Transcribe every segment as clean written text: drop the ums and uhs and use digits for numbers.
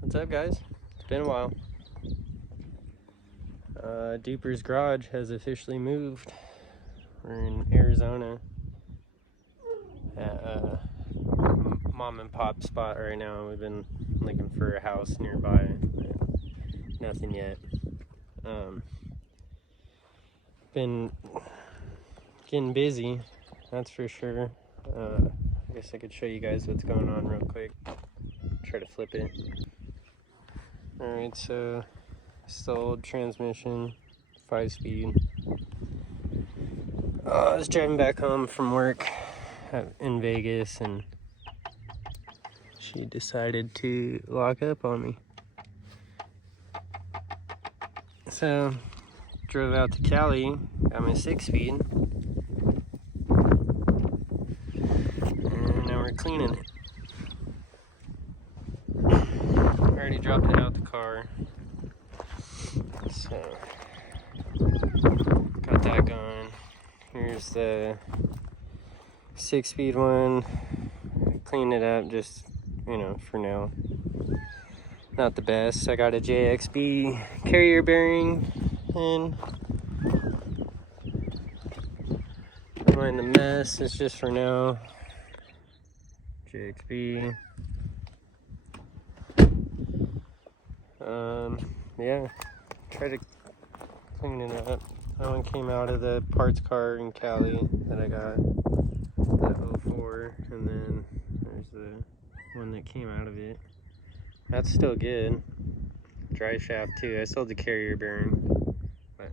What's up, guys? It's been a while. DUPPER'S garage has officially moved. We're in Arizona at a mom and pop spot right now. We've been looking for a house nearby, but nothing yet. Been getting busy, that's for sure. I guess I could show you guys what's going on real quick. Try to flip it. Alright, so it's the old transmission, 5-speed. I was driving back home from work in Vegas and she decided to lock up on me. So, drove out to Cali, got my 6-speed, and now we're cleaning it. Already dropped it out the car, so got that going. Here's the 6-speed one. Cleaned it up, just, you know, for now. Not the best. I got a JXB carrier bearing in. Don't mind the mess, it's just for now. JXB. Yeah, try to clean it up. That one came out of the parts car in Cali that I got, the 04, and then there's the one that came out of it. That's still good. Dry shaft too. I sold the carrier bearing, but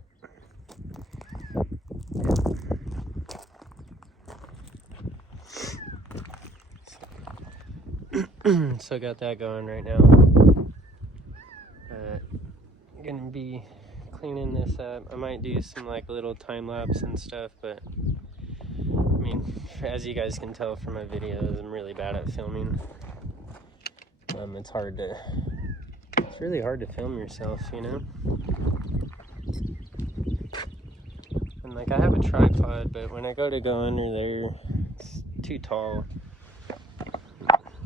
so got that going right now. Gonna be cleaning this up. I might do some like little time lapse and stuff, but I mean, as you guys can tell from my videos, I'm really bad at filming. It's really hard to film yourself, you know? And like, I have a tripod, but when I go under there, it's too tall.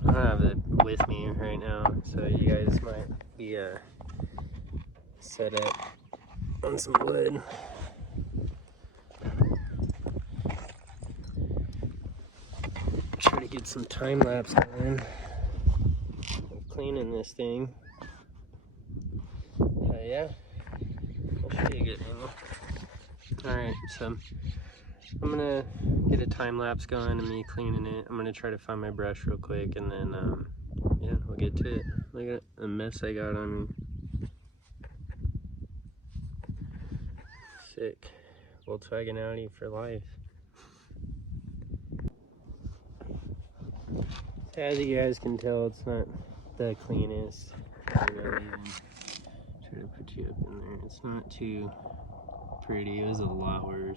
I don't have it with me right now, so you guys might be set up on some wood. Try to get some time lapse going. Cleaning this thing. Yeah, I'll show you a good angle. Alright, so I'm gonna get a time lapse going of me cleaning it. I'm gonna try to find my brush real quick and then yeah, we'll get to it. Look at the mess I got on me. Sick. Volkswagen Audi for life. As you guys can tell, it's not the cleanest. I'm gonna even try to put you up in there. It's not too pretty. It was a lot worse.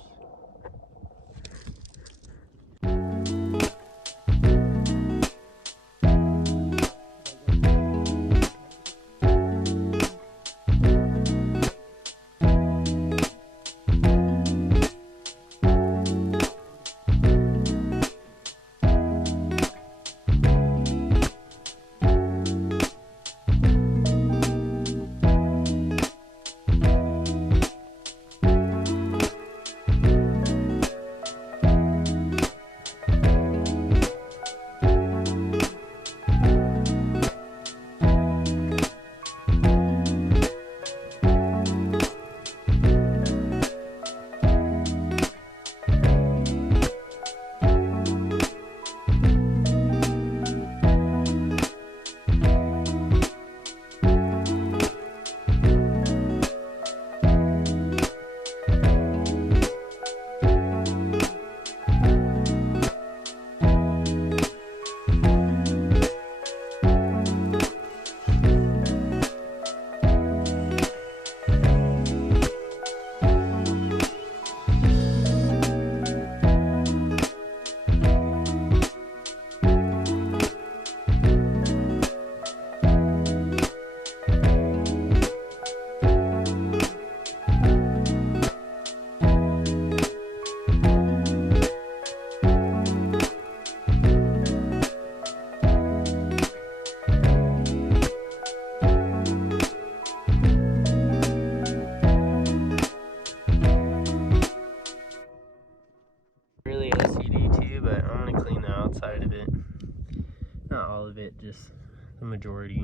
the majority.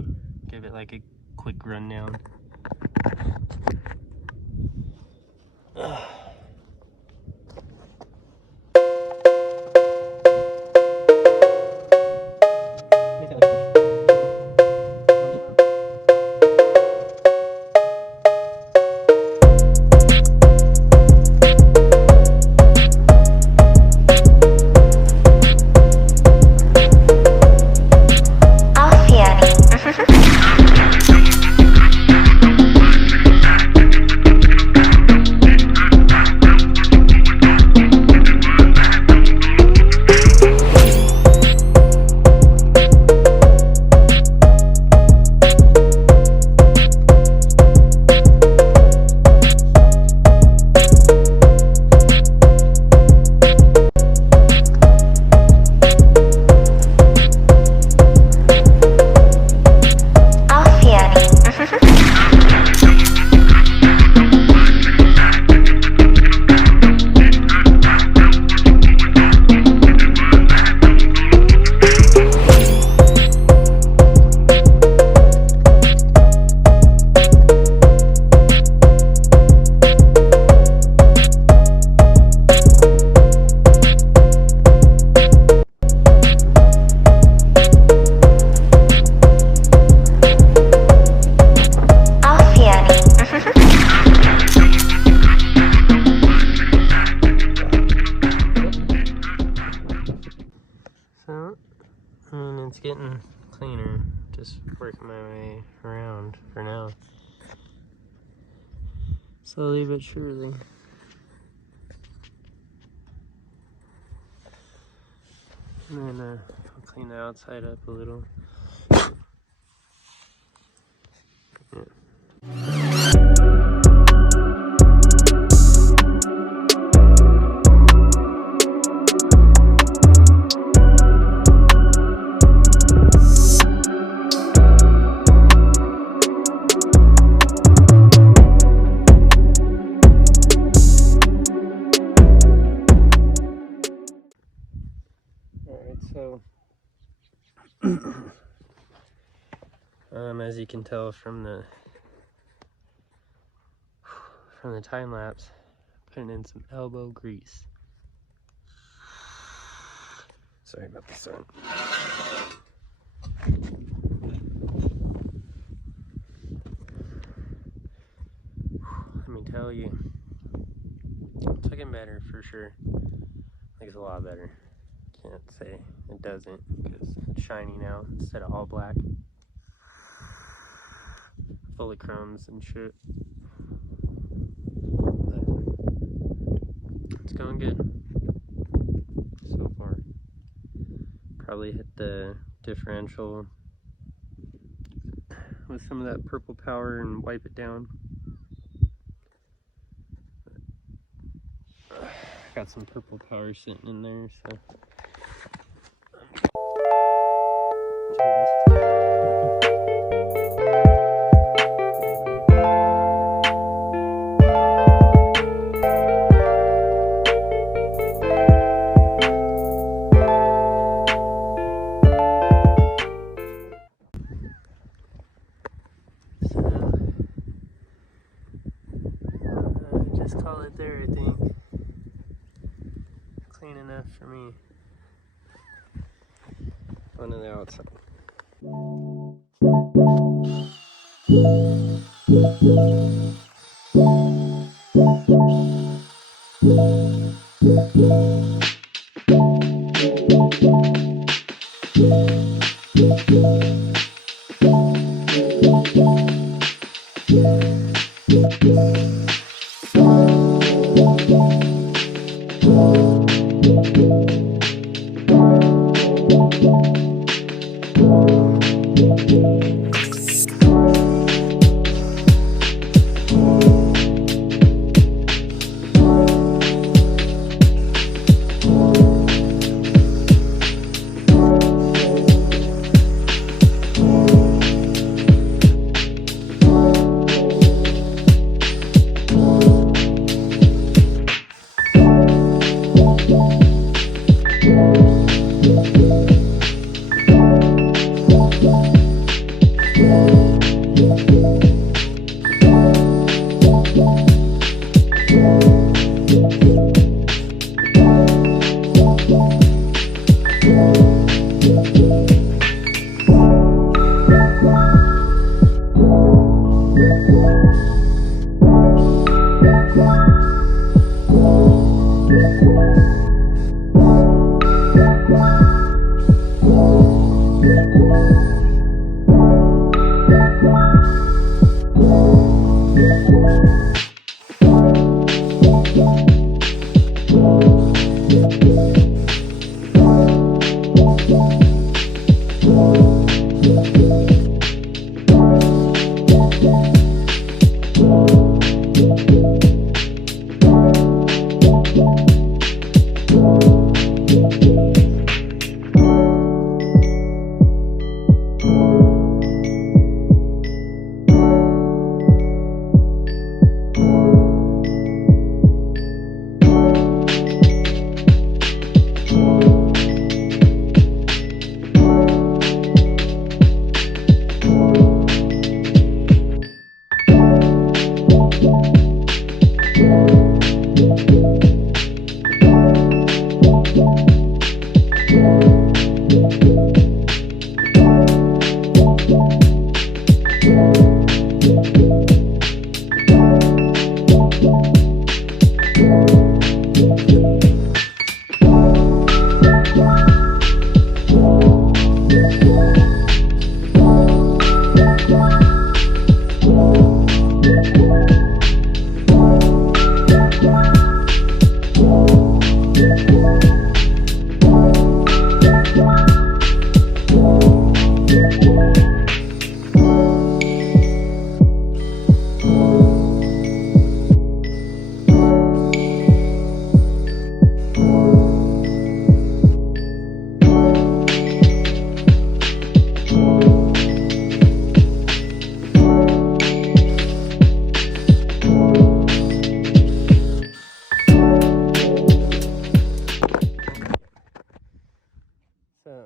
Give it like a quick rundown. It's getting cleaner, just working my way around for now. Slowly but surely. And then I'll clean the outside up a little. Yeah. So, as you can tell from the time lapse, putting in some elbow grease. Sorry about the sun. Let me tell you, it's looking better for sure. Like it's a lot better. Can't say it doesn't because it's shiny now instead of all black, full of crumbs and shit. But it's going good so far. Probably hit the differential with some of that purple power and wipe it down. Got some purple power sitting in there, so. Just call it there, I think. Clean enough for me. On the outside.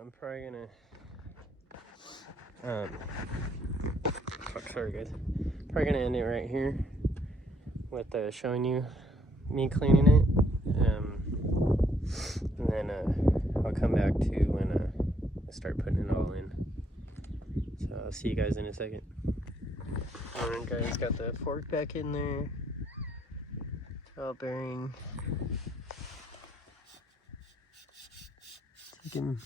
I'm probably gonna, sorry guys, probably gonna end it right here with showing you me cleaning it, and then I'll come back to when I start putting it all in. So I'll see you guys in a second. Alright guys, got the fork back in there, tail bearing, looking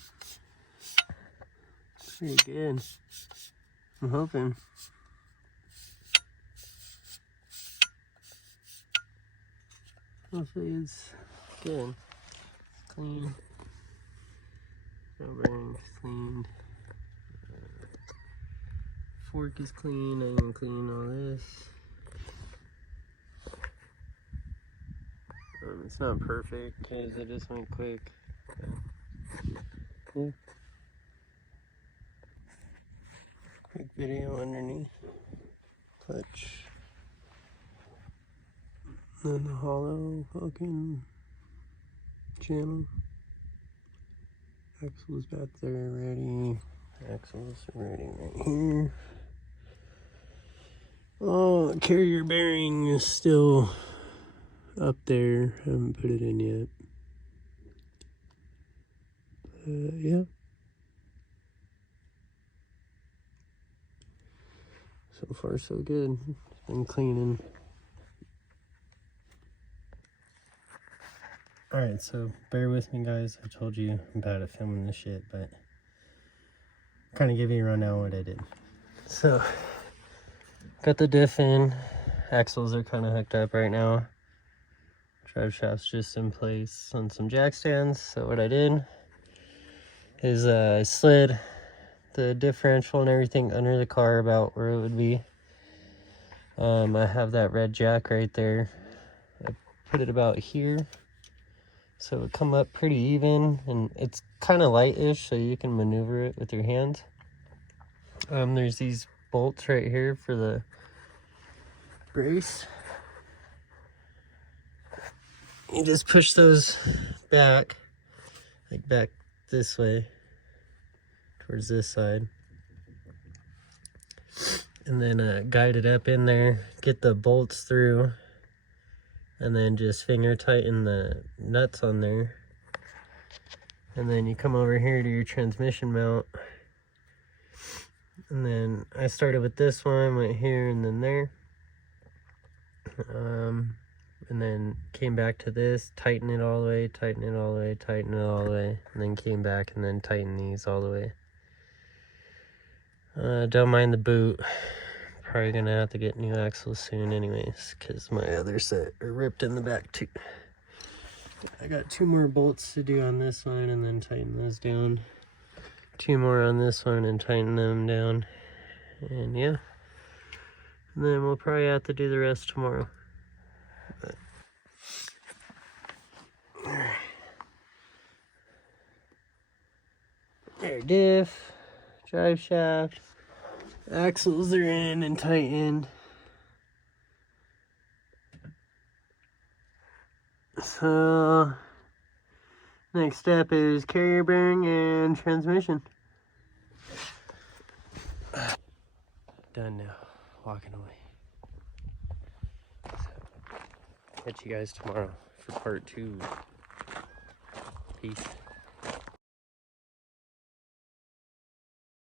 pretty good, I'm hoping. Hopefully it's good. It's clean. Tail bearing's cleaned. Fork is clean. I didn't clean all this. It's not perfect because it just went quick. Cool. Quick video underneath. Clutch. Then the hollow fucking channel. Axle's back there ready. Axle's ready right here. Oh, the carrier bearing is still up there. Haven't put it in yet. Yeah. So far so good. It's been cleaning. Alright, so bear with me guys. I told you I'm bad at filming this shit, but kind of give you a rundown what I did. So, got the diff in. Axles are kind of hooked up right now. Drive shaft's just in place on some jack stands. So what I did is I slid the differential and everything under the car about where it would be. I have that red jack right there. I put it about here. So it would come up pretty even, and it's kind of light-ish, so you can maneuver it with your hands. There's these bolts right here for the brace. You just push those back, like back this way, towards this side. and then guide it up in there, get the bolts through, and then just finger tighten the nuts on there. And then you come over here to your transmission mount. And then I started with this one, went here and then there. And then came back to this, tighten it all the way, tighten it all the way, tighten it all the way. And then came back and then tighten these all the way. Don't mind the boot. Probably gonna have to get new axles soon anyways, because my other set are ripped in the back too. I got 2 more bolts to do on this one and then tighten those down. 2 more on this one and tighten them down. And yeah. And then we'll probably have to do the rest tomorrow. But air diff, drive shaft, axles are in and tightened. So next step is carrier bearing and transmission. Done now, walking away. So, catch you guys tomorrow for part 2. Peace.